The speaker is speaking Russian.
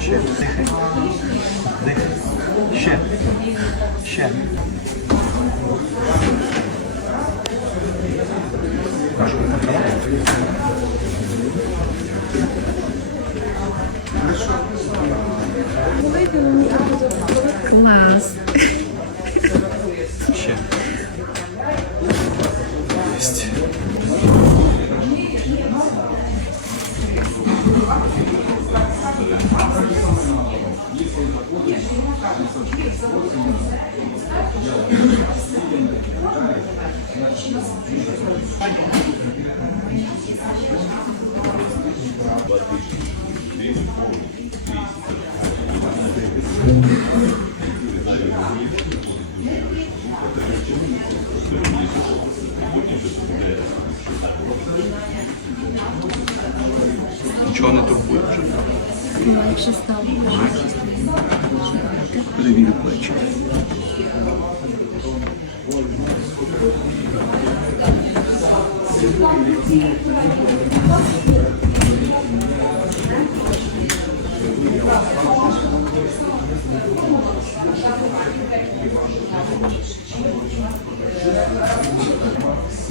Ще. Ще. Ще. Єсть. Нічого не турбує вже. Легше стало. Перевірю плечі.